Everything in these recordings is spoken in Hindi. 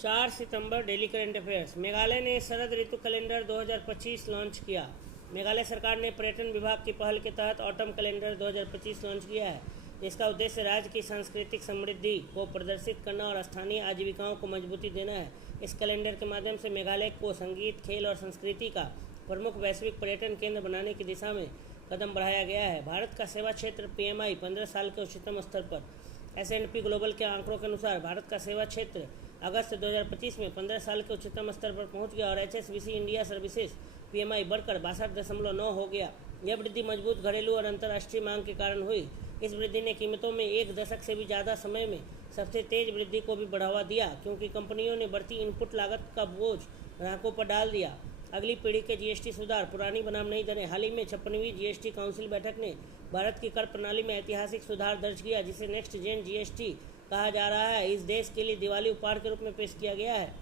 4 सितंबर डेली करंट अफेयर्स। मेघालय ने शरद ऋतु कैलेंडर 2025 लॉन्च किया। मेघालय सरकार ने पर्यटन विभाग की पहल के तहत ऑटम कैलेंडर 2025 लॉन्च किया है। इसका उद्देश्य राज्य की सांस्कृतिक समृद्धि को प्रदर्शित करना और स्थानीय आजीविकाओं को मजबूती देना है। इस कैलेंडर के माध्यम से मेघालय को संगीत, खेल और संस्कृति का प्रमुख वैश्विक पर्यटन केंद्र बनाने की दिशा में कदम बढ़ाया गया है। भारत का सेवा क्षेत्र PMI 15 साल के उच्चतम स्तर पर। S&P ग्लोबल के आंकड़ों के अनुसार भारत का सेवा क्षेत्र अगस्त 2025 में 15 साल के उच्चतम स्तर पर पहुंच गया और HSBC इंडिया सर्विसेज PMI बढ़कर 62.9 हो गया। यह वृद्धि मजबूत घरेलू और अंतर्राष्ट्रीय मांग के कारण हुई। इस वृद्धि ने कीमतों में एक दशक से भी ज़्यादा समय में सबसे तेज वृद्धि को भी बढ़ावा दिया, क्योंकि कंपनियों ने बढ़ती इनपुट लागत का बोझ ग्राहकों पर डाल दिया। अगली पीढ़ी के GST सुधार, पुरानी बनाम नई दरें। हाल ही में 56वीं GST काउंसिल बैठक ने भारत की कर प्रणाली में ऐतिहासिक सुधार दर्ज किया, जिसे नेक्स्ट जेन GST कहा जा रहा है। इस देश के लिए दिवाली उपहार के रूप में पेश किया गया है।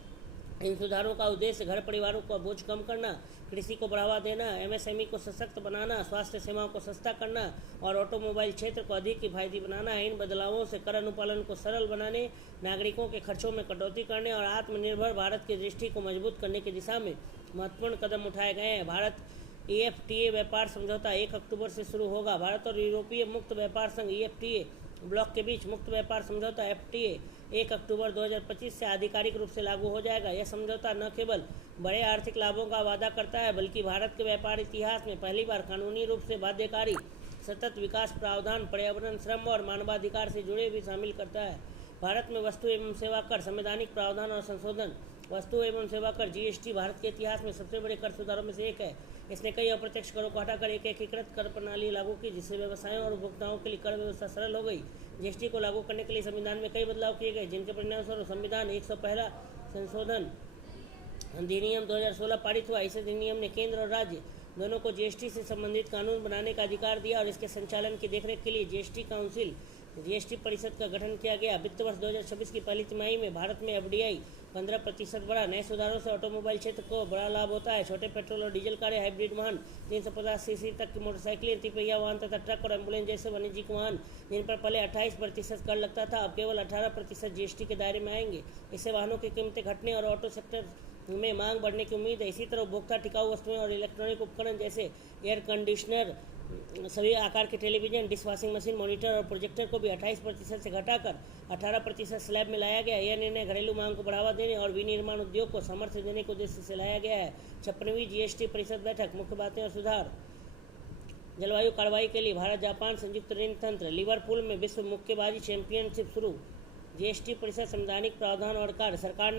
इन सुधारों का उद्देश्य घर परिवारों का बोझ कम करना, कृषि को बढ़ावा देना, MSME को सशक्त बनाना, स्वास्थ्य सेवाओं को सस्ता करना और ऑटोमोबाइल क्षेत्र को अधिक किफायती बनाना है। इन बदलावों से कर अनुपालन को सरल बनाने, नागरिकों के खर्चों में कटौती करने और आत्मनिर्भर भारत की दृष्टि को मजबूत करने की दिशा में महत्वपूर्ण कदम उठाए गए हैं। भारत EFTA व्यापार समझौता 1 अक्टूबर से शुरू होगा। भारत और यूरोपीय मुक्त व्यापार संघ EFTA ब्लॉक के बीच मुक्त व्यापार समझौता FTA 1 अक्टूबर 2025 से आधिकारिक रूप से लागू हो जाएगा। यह समझौता न केवल बड़े आर्थिक लाभों का वादा करता है, बल्कि भारत के व्यापार इतिहास में पहली बार कानूनी रूप से बाध्यकारी सतत विकास प्रावधान, पर्यावरण, श्रम और मानवाधिकार से जुड़े भी शामिल करता है। भारत में वस्तु एवं सेवा कर संवैधानिक प्रावधान और संशोधन। वस्तु एवं सेवा कर GST भारत के इतिहास में सबसे बड़े कर सुधारों में से एक है। इसने कई अप्रत्यक्ष करों को हटाकर एक एकीकृत कर प्रणाली लागू की, जिससे व्यवसायों और उपभोक्ताओं के लिए कर व्यवस्था सरल हो गई। GST को लागू करने के लिए संविधान में कई बदलाव किए गए, जिनके परिणामस्वरूप संविधान 101 संशोधन अधिनियम 2016 पारित हुआ। इस अधिनियम ने केंद्र और राज्य दोनों को GST से संबंधित कानून बनाने का अधिकार दिया और इसके संचालन की देखरेख के लिए GST काउंसिल, GST परिषद का गठन किया गया। वित्त वर्ष 2026 की पहली तिमाही में भारत में FDI 15% बढ़ा। नए सुधारों से ऑटोमोबाइल क्षेत्र को बड़ा लाभ होता है। छोटे पेट्रोल और डीजल कारें, हाइब्रिड वाहन, 350 सीसी तक की मोटरसाइकिलें, तिपहिया वाहन तथा ट्रक और एम्बुलेंस जैसे वाणिज्यिक वाहन, जिन पर पहले 28% कर लगता था, अब केवल 18% GST के दायरे में आएंगे। इससे वाहनों की कीमतें घटने और ऑटो सेक्टर में मांग बढ़ने की उम्मीद है। इसी तरह उपभोक्ता टिकाऊ वस्तुएं और इलेक्ट्रॉनिक उपकरण जैसे एयर कंडीशनर, सभी आकार के television, dish washing machine, monitor और प्रोजेक्टर को भी 28% से घटाकर 18% स्लैब में लाया गया। यह निर्णय घरेलू मांग को बढ़ावा देने और विनिर्माण उद्योग को सामर्थ्य देने के उद्देश्य से लाया गया है। 56वीं GST परिषद बैठक, मुख्य बातें और सुधार। जलवायु कार्रवाई के लिए भारत जापान संयुक्त ऋण तंत्र। लिवरपूल में विश्व मुक्केबाजी चैंपियनशिप शुरू। GST परिषद, संवैधानिक प्रावधान और कार्य। सरकार ने